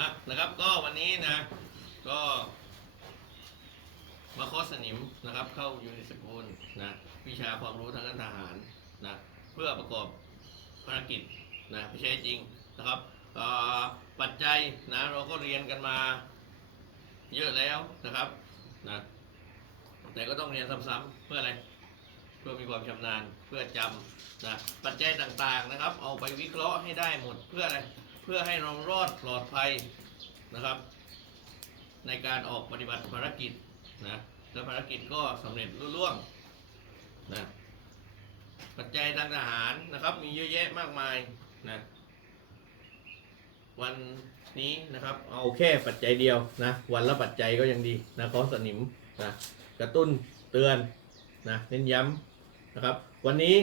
อะนะครับก็วันนี้นะ ก็มาคอสนิมนะครับ เข้ายูนิสกูลนะวิชาความรู้ทางการทหารนะเพื่อประกอบภารกิจนะไม่ใช่จริงนะครับปัจจัยนะเราก็เรียนกันมาเยอะแล้วนะครับนะแต่ก็ต้องเรียนซ้ำๆเพื่ออะไรเพื่อมีความชำนาญเพื่อจำนะปัจจัยต่างๆนะครับ เอาไปวิเคราะห์ให้ได้หมดเพื่ออะไร เพื่อให้เรารอดปลอดภัยนะครับ ในการออกปฏิบัติภารกิจนะและภารกิจก็สำเร็จรุ่ล่วงนะปัจจัยทางทหารนะครับ มีเยอะแยะมากมายนะวันนี้นะครับเอาแค่ปัจจัยเดียวนะวันละปัจจัยก็ยังดีนะขอสนิมนะกระตุ้นเตือนนะเน้นย้ำนะครับ วันนี้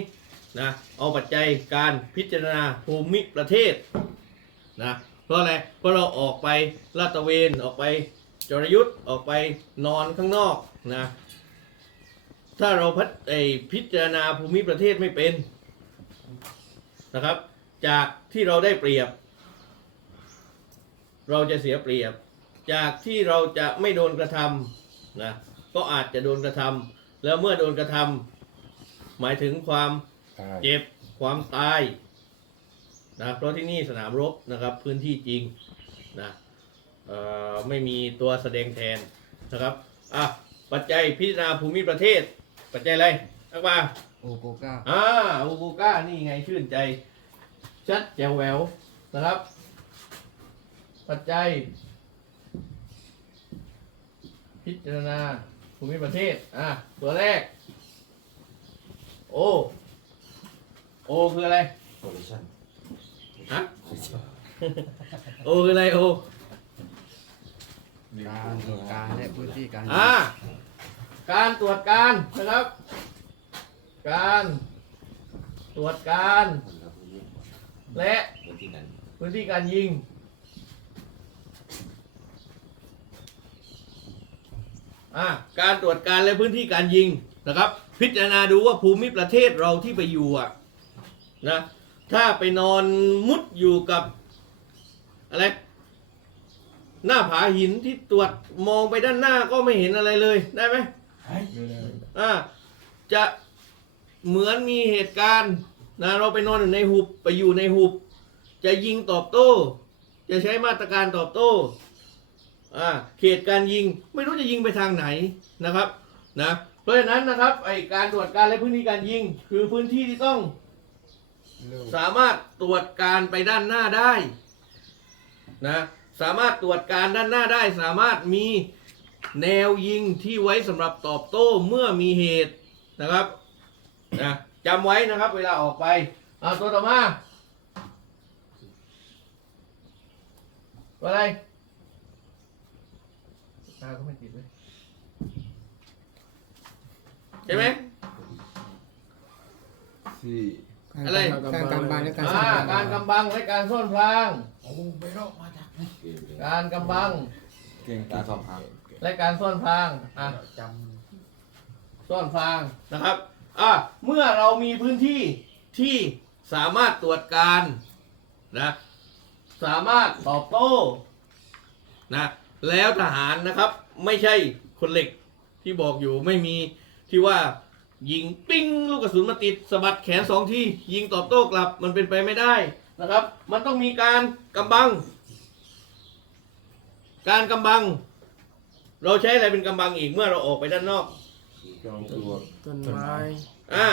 นะเอาปัจจัยการพิจารณาภูมิประเทศ นะเพราะอะไรเพราะเราออกไปลาดตระเวนออกไปจรยุทธ์ออกไปนอนข้างนอกนะถ้าเราพัฒไอพิจารณาภูมิประเทศไม่เป็นนะครับ จากที่เราได้เปรียบ เราจะเสียเปรียบ จากที่เราจะไม่โดนกระทำนะก็อาจจะโดนกระทำแล้วเมื่อโดนกระทำหมายถึงความเจ็บความตาย นะเพราะที่นี่สนามรบนะครับพื้นที่จริงนะเอ่อไม่มีตัวแสดงแทนนะครับอะปัจจัยพิจารณาภูมิประเทศ ปัจจัยอะไรอักมาโอโกก้าอ่าอูบูก้านี่ไงชื่นใจ ชัดแจ๋วแหววนะครับ ปัจจัย พิจารณาภูมิประเทศอะตัวแรก โอ โอคืออะไรโพลิชั่น ฮะโอคืออะไรโอการการและพื้นที่การอ่าการตรวจการนะครับ การตรวจการคนละพื้นที่และพื้นที่นั้นพื้นที่การยิง อ่า การตรวจการและพื้นที่การยิงนะครับ พิจารณาดูว่าภูมิประเทศเราที่ไปอยู่อะนะ ถ้าไปนอนมุดอยู่กับอะไร หน้าผาหินที่ตรวจมองไปด้านหน้าก็ไม่เห็นอะไรเลยได้ไหมอ่าจะเหมือนมีเหตุการณ์นะเราไปนอนอยู่ในหุบไปอยู่ในหุบ จะยิงตอบโต้ จะใช้มาตรการตอบโต้อ่าเขตการยิงไม่รู้จะยิงไปทางไหนนะครับนะเพราะฉะนั้นนะครับไอการตรวจการและพื้นที่การยิง คือพื้นที่ที่ต้องเร็ว สามารถตรวจการไปด้านหน้าได้นะสามารถตรวจการด้านหน้าได้ สามารถมีแนวยิงที่ไว้สำหรับตอบโต้เมื่อมีเหตุนะครับนะจำไว้นะครับ เวลาออกไปเอาตัวต่อมาตัวอะไรตาก็ไม่ติดเลยใช่ไหมสี่ อะไร การกำบังและการสร้าอ่างการกำบังและการซ่อนพรางเกมเลยการกำบังเก่งการสอบผ่านและการซ่อนพรางอะซ่อนพรางนะครับอะเมื่อเรามีพื้นที่ที่สามารถตรวจการนะสามารถตอบโต้นะแล้วทหารนะครับ ไม่ใช่คนเหล็กที่บอกอยู่ไม่มีที่ว่า ยิงปิ้งลูกกระสุนมาติดสะบัดแขนสองทียิงตอบโต้กลับมันเป็นไปไม่ได้นะครับ มันต้องมีการกำบัง การกำบัง เราใช้อะไรเป็นกำบังอีกเมื่อเราออกไปด้านนอกจองตัวต้นไม้อ่า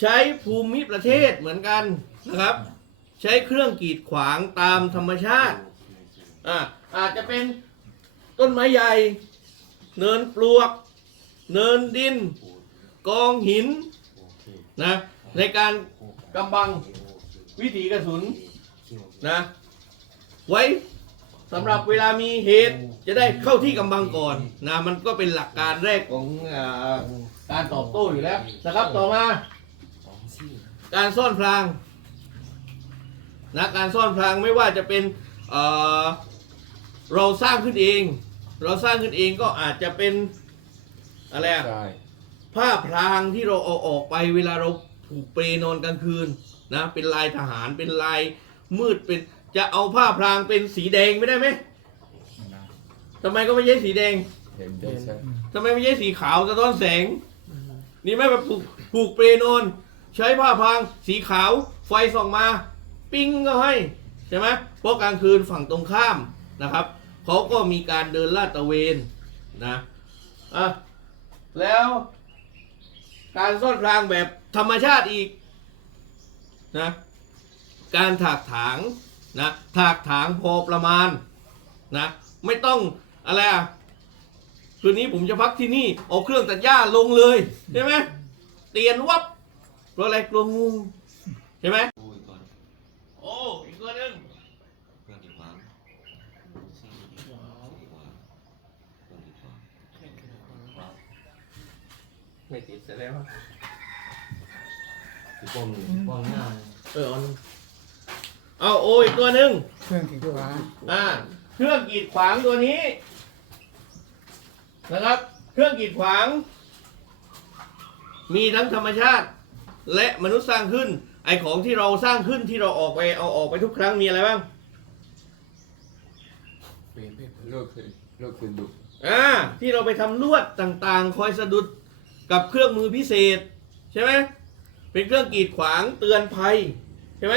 ใช้ภูมิประเทศเหมือนกันนะครับ ใช้เครื่องกีดขวางตามธรรมชาติอ่าอาจจะเป็นต้นไม้ใหญ่ เนินปลวก เนินดิน กองหินนะในการกำบังวิถีกระสุนนะไว้สำหรับเวลามีเหตุจะได้เข้าที่กำบังก่อนนะมันก็เป็นหลักการแรกของอการตอบโต้อยู่แล้วนะครับต่อมา การซ่อนพรางนะการซ่อนพรางไม่ว่าจะเป็นเเราสร้างขึ้นเอง เราสร้างขึ้นเองก็อาจจะเป็นอะไรอะ ผ้าพรางที่เราเอาออกไปเวลาเราผูกเปลนอนกลางคืนนะเป็นลายทหารเป็นลายมืดเป็นจะเอาผ้าพรางเป็นสีแดงไม่ได้ไหมทำไมก็ไม่ใช่สีแดงเห็นได้ใช่ทำไมไม่ใช่สีขาวสะท้อนแสง นี่ไม่แบบผูกผูกเปรนอน ใช้ผ้าพรางสีขาวไฟส่องมา ปิ้งก็ให้ใช่ไหมเพราะกลางคืนฝั่งตรงข้ามนะครับเขาก็มีการเดินลาดตระเวนนะอะแล้ว การซ่อนพรางแบบธรรมชาติอีกนะการถากถางนะถากถางพอประมาณนะไม่ต้องอะไรอะคืนนี้ผมจะพักที่นี่เอาเครื่องตัดหญ้าลงเลยใช่ไหมเตียนวับกลัวอะไรกลัวงูใช่ไหม ดูอีกก่อน โอ้อีกตัวหนึง เพื่อนติดขวางสี่ขวางเพื่อนติดขวาง ไม่ติดเสร็จแล้วติดป้องป้องหน้าเออเอาหนึ่งเอาโอ้อีกตัวหนึ่งเครื่องกีดขวางอ่าเครื่องกีดขวางตัวนี้ นะครับ เครื่องกีดขวาง มีทั้งธรรมชาติ และมนุษย์สร้างขึ้น ไอของที่เราสร้างขึ้นที่เราออกไปเอาออกไปทุกครั้งมีอะไรบ้างเลิกคือเลิกคือดุอ่าที่เราไปทำลวดต่างๆ คอยสะดุด กับเครื่องมือพิเศษใช่ไหมเป็นเครื่องกีดขวางเตือนภัยใช่ไหม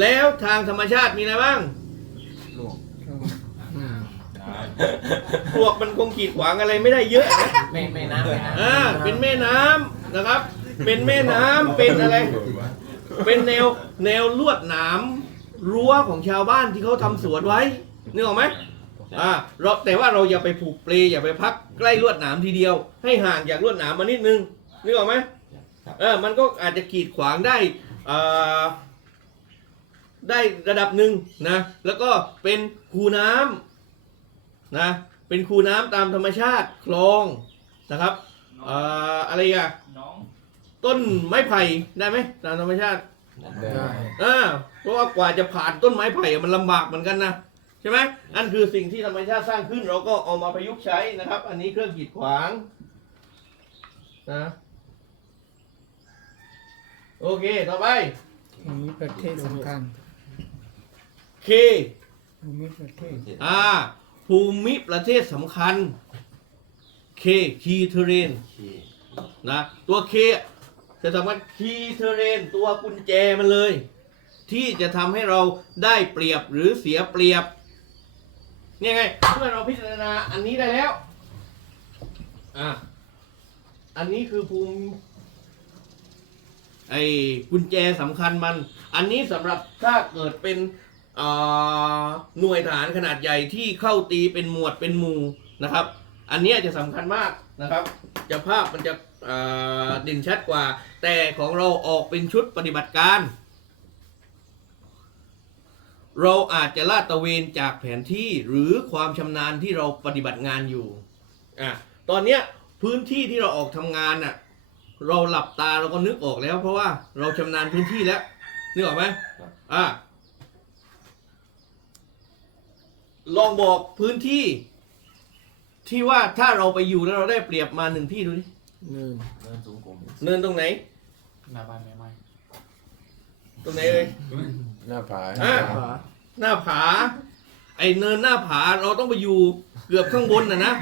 แล้วทางธรรมชาติมีอะไรบ้างลวกอืมพวกมันคงกีดขวางอะไรไม่ได้เยอะนะไม่ไม่น้ำไม่น้อ่าเป็นแม่น้ำนะครับ เป็นแม่น้ำเป็นอะไร เป็นแนวแนวลวดหนามรั้วของชาวบ้านที่เขาทำสวนไว้นึกออกไหมอ่าเราแต่ว่าเราอย่าไปผูกเปลอย่าไปพัก ใกล้ลวดหนามทีเดียว ให้ห่างจากลวดหนามมานิดนึงนึกออกไหมเออมันก็อาจจะกีดขวางได้อ่าได้ระดับหนึ่งนะ แล้วก็เป็นคูน้ำนะ เป็นคูน้ำตามธรรมชาติคลองนะครับอ่าอะไรอะำน้องต้นไม้ไผ่ได้ไหมตามธรรมชาติได้ได้อ่าเพราะว่ากว่าจะผ่านต้นไม้ไผ่อะมันลำบากเหมือนกันนะ ใช่ไหมอันคือสิ่งที่ธรรมชาติสร้างขึ้น เราก็เอามาประยุกต์ใช้นะครับ อันนี้เครื่องกีดขวางนะโอเค ต่อไปภูมิประเทศสำคัญ K ภูมิประเทศอ่าภูมิประเทศสำคัญ K key terrain ที่นะ ตัว K จะสำคัญ key terrain ตัวกุญแจมันเลย ที่จะทำให้เราได้เปรียบหรือเสียเปรียบ เนี่ยไงเมื่อเราพิจารณาอันนี้ได้แล้ว อะ อันนี้คือภูมิ ไอ้กุญแจสำคัญมัน อันนี้สำหรับถ้าเกิดเป็นหน่วยทหารขนาดใหญ่ที่เข้าตีเป็นหมวดเป็นหมู่นะครับ อันนี้จะสำคัญมากนะครับ จะภาพมันจะเด่นชัดกว่า แต่ของเราออกเป็นชุดปฏิบัติการ เราอาจจะลาดตระเวนจากแผนที่หรือความชำนาญที่เราปฏิบัติงานอยู่อะตอนเนี้ยพื้นที่ที่เราออกทำงานน่ะเราหลับตาเราก็นึกออกแล้ว เพราะว่าเราชำนาญพื้นที่แล้วนึกออกไหมอะลองบอกพื้นที่ ที่ว่าถ้าเราไปอยู่แล้วเราได้เปรียบมาหนึ่งที่ดูดิหนึ่งเดินสูงกลมเนินตรงไหน หน้าบ้านไม่ไหมตรงไหนเลย หน้าผาอ่า หน้าผา ไอเนินหน้าผาเราต้องไปอยู่เกือบข้างบนนะนะ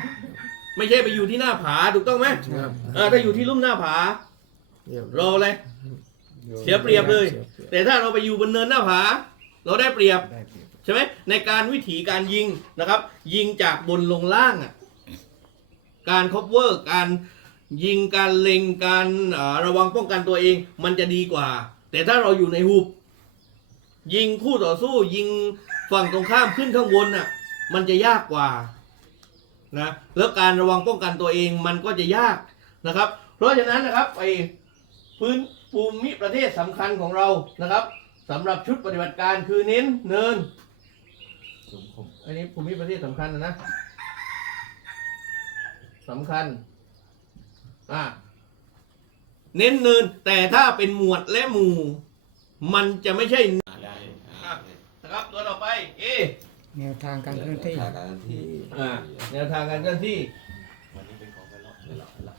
ไม่ใช่ไปอยู่ที่หน้าผาถูกต้องไหมครับเออถ้าอยู่ที่ลุ่มหน้าผาเราอะไรเสียเปรียบเลย แต่ถ้าเราไปอยู่บนเนินหน้าผา เราได้เปรียบได้เปรียบใช่ไหมในการวิถีการยิงนะครับ ยิงจากบนลงล่างอะการคบเวอร์การยิงการเล็งการเอ่อระวังป้องกันตัวเอง มันจะดีกว่า แต่ถ้าเราอยู่ในหุบ ยิงคู่ต่อสู้ยิงฝั่งตรงข้ามขึ้นข้างบนน่ะ มันจะยากกว่านะแล้วการระวังป้องกันตัวเองมันก็จะยากนะครับ เพราะฉะนั้นนะครับไอพื้นภูมิประเทศสำคัญของเรานะครับสำหรับชุดปฏิบัติการคือเน้นเนินสูงคมอันนี้ภูมิประเทศสำคัญนะนะสำคัญอ่าเน้นเนินแต่ถ้าเป็นหมวดและหมู่ มันจะไม่ใช่ ได้ นะครับ ตัวต่อไป เอ แนวทางการเคลื่อนที่ การที่อ่าแนวทางการเคลื่อนที่ วันนี้เป็นของไปรอบไปรอบไปรอบ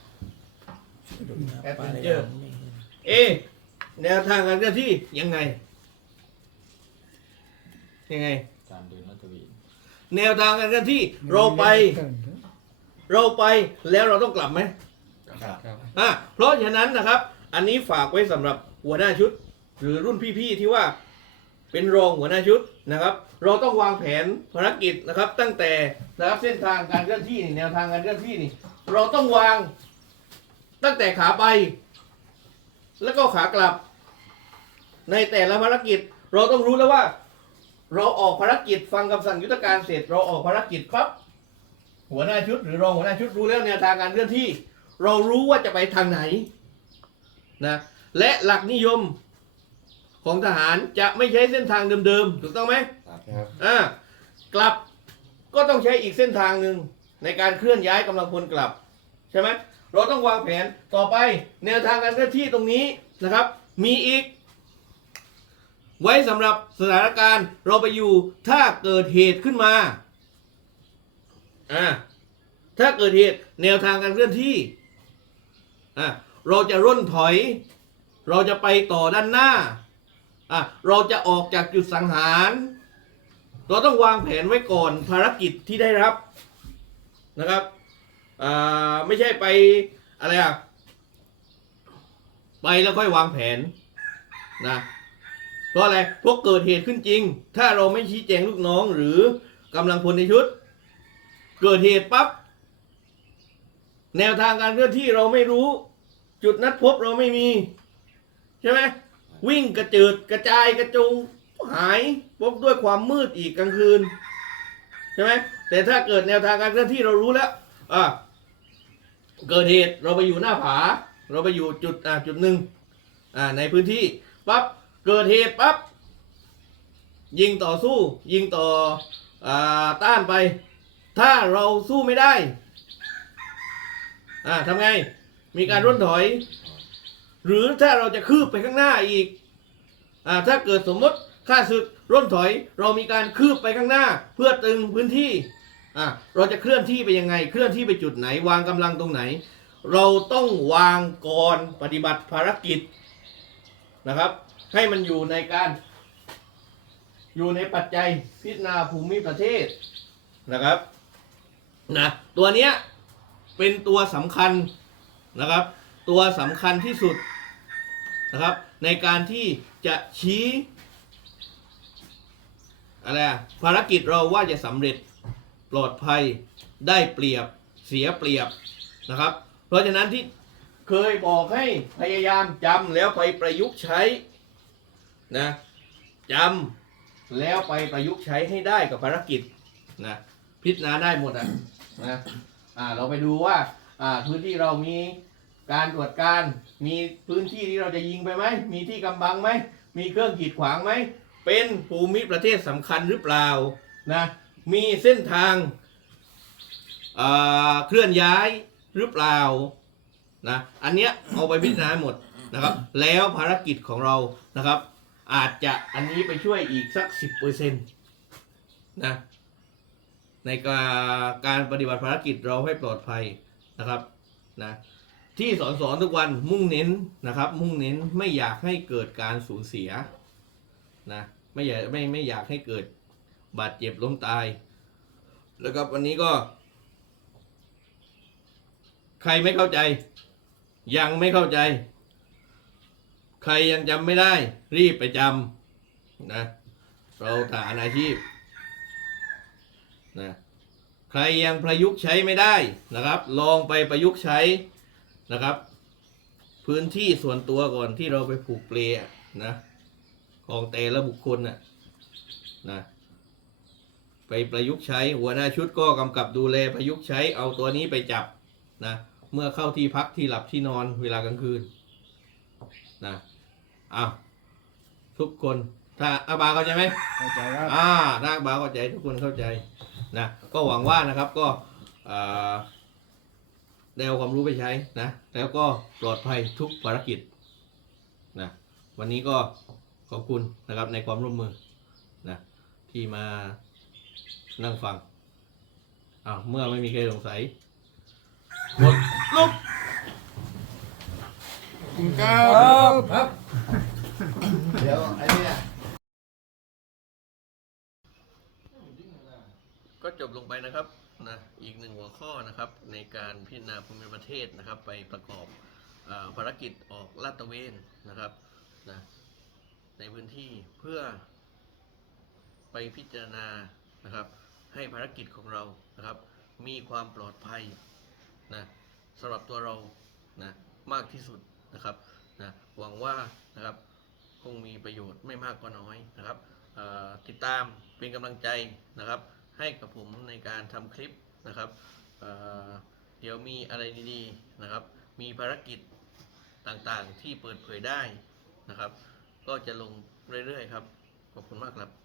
แอดเวนเจอร์ เอ แนวทางการเคลื่อนที่ยังไง ยังไงการเดินลาดตระเวนแนวทางการเคลื่อนที่เราไป เราไปแล้วเราต้องกลับไหมครับครับ อะเพราะฉะนั้นนะครับ อันนี้ฝากไว้สำหรับหัวหน้าชุด หรือรุ่นพี่ๆที่ว่า เป็นรองหัวหน้าชุดนะครับ เราต้องวางแผนภารกิจนะครับ ตั้งแต่นะครับเส้นทางการเคลื่อนที่นี่แนวทางการเคลื่อนที่นี่ เราต้องวางตั้งแต่ขาไป แล้วก็ขากลับ ในแต่ละภารกิจ เราต้องรู้แล้วว่า เราออกภารกิจฟังคำสั่งยุทธการเสร็จ เราออกภารกิจปั๊บหัวหน้าชุด หรือรองหัวหน้าชุดรู้แล้วแนวทางการเคลื่อนที่ เรารู้ว่าจะไปทางไหนนะและหลักนิยมของทหารจะไม่ใช้เส้นทางเดิมๆ ถูกต้องไหม ครับ อ่ากลับก็ต้องใช้อีกเส้นทางหนึ่งในการเคลื่อนย้ายกำลังพลกลับ ใช่ไหมเราต้องวางแผนต่อไปแนวทางการเคลื่อนที่ตรงนี้นะครับ มีอีก ไว้สำหรับสถานการณ์เราไปอยู่ถ้าเกิดเหตุขึ้นมาอ่าถ้าเกิดเหตุแนวทางการเคลื่อนที่อ่าเราจะร่นถอย เราจะไปต่อด้านหน้าอะเราจะออกจากจุดสังหาร เราต้องวางแผนไว้ก่อนภารกิจที่ได้รับนะครับอ่าไม่ใช่ไปอะไรอะไปแล้วค่อยวางแผนนะเพราะอะไรเพราะเกิดเหตุขึ้นจริง ถ้าเราไม่ชี้แจงลูกน้องหรือกำลังพลในชุด เกิดเหตุปั๊บแนวทางการเคลื่อนที่เราไม่รู้ จุดนัดพบเราไม่มี ใช่ไหมวิ่งกระเจิดกระจายกระจุงหาย พบด้วยความมืดอีกกลางคืนใช่ไหมแต่ถ้าเกิดแนวทางการเคลื่อนที่เรารู้แล้วอ่าเกิดเหตุเราไปอยู่หน้าผา เราไปอยู่จุดอ่าจุดหนึ่งอ่าในพื้นที่ปั๊บเกิดเหตุปั๊บยิงต่อสู้ ยิงต่ออ่าต้านไป ถ้าเราสู้ไม่ได้อ่าทำไง มีการร่นถอย หรือถ้าเราจะคืบไปข้างหน้าอีกอ่าถ้าเกิดสมมติข้าศึก ร่นถอยเรามีการคืบไปข้างหน้า เพื่อตึงพื้นที่อ่าเราจะเคลื่อนที่ไปยังไง เคลื่อนที่ไปจุดไหน วางกำลังตรงไหน เราต้องวางก่อนปฏิบัติภารกิจนะครับ ให้มันอยู่ในการ อยู่ในปัจจัยพิจารณาภูมิประเทศนะครับนะตัวเนี้ยเป็นตัวสำคัญนะครับ ตัวสำคัญที่สุดนะครับ ในการที่จะชี้ อะไรภารกิจเราว่าจะสำเร็จปลอดภัยได้เปรียบเสียเปรียบนะครับ เพราะฉะนั้นที่เคยบอกให้พยายามจำแล้วไปประยุกต์ใช้นะจำแล้วไปประยุกต์ใช้ให้ได้กับภารกิจนะพิจารณาได้หมดอะนะอ่าเราไปดูว่าอ่าพื้นที่เรามีการตรวจการ มีพื้นที่ที่เราจะยิงไปไหมมีที่กำบังไหมมีเครื่องกีดขวางไหม เป็นภูมิประเทศสำคัญหรือเปล่านะมีเส้นทางอ่าเคลื่อนย้ายหรือเปล่านะอันเนี้ยเอาไปพิจารณาหมดนะครับ แล้วภารกิจของเรานะครับ อาจจะอันนี้ไปช่วยอีกสักสิบเปอร์เซ็นต์นะในการการปฏิบัติภารกิจเราให้ปลอดภัยนะครับนะที่สอนสอนทุกวันมุ่งเน้นนะครับ มุ่งเน้นไม่อยากให้เกิดการสูญเสียนะ ไม่อยากไม่ไม่อยากให้เกิด บาดเจ็บล้มตาย แล้วก็วันนี้ก็ ใครไม่เข้าใจ ยังไม่เข้าใจ ใครยังจำไม่ได้ รีบไปจำนะ เราฐานอาชีพนะใครยังประยุกต์ใช้ไม่ได้นะครับ ลองไปประยุกต์ใช้นะครับ พื้นที่ส่วนตัวก่อนที่เราไปผูกเปลนะ ของแต่ละบุคคลน่ะนะไปประยุกต์ใช้หัวหน้าชุดก็กำกับดูแลประยุกต์ใช้เอาตัวนี้ไปจับนะเมื่อเข้าที่พักที่หลับที่นอนเวลากลางคืนนะอ้าวทุกคนถ้าอาบาเข้าใจไหมเข้าใจครับอ่าถ้าอาบาเข้าใจทุกคนเข้าใจนะก็หวังว่านะครับก็อ่าได้เอาความรู้ไปใช้นะแล้วก็ปลอดภัยทุกภารกิจนะวันนี้ก็ ขอบคุณนะครับในความร่วมมือนะที่มานั่งฟังอ้าวเมื่อไม่มีใครสงสัยหมดลุกครับ เดี๋ยวไอ้เนี่ยก็ก็จบลงไปนะครับนะอีกหนึ่งหัวข้อนะครับในการพิจารณาภูมิประเทศนะครับ ไปประกอบอาภารกิจออกลาดตระเวนนะครับนะ ในพื้นที่เพื่อไปพิจารณานะครับ ให้ภารกิจของเรานะครับ มีความปลอดภัยนะสำหรับตัวเรานะมากที่สุดนะครับนะหวังว่านะครับคงมีประโยชน์ไม่มากก็น้อยนะครับติดตามเป็นกำลังใจนะครับ ให้กับผมในการทำคลิปนะครับเเดี๋ยวมีอะไรดีๆนะครับ มีภารกิจต่างๆที่เปิดเผยได้นะครับ ก็จะลงเรื่อยๆครับ ขอบคุณมากครับ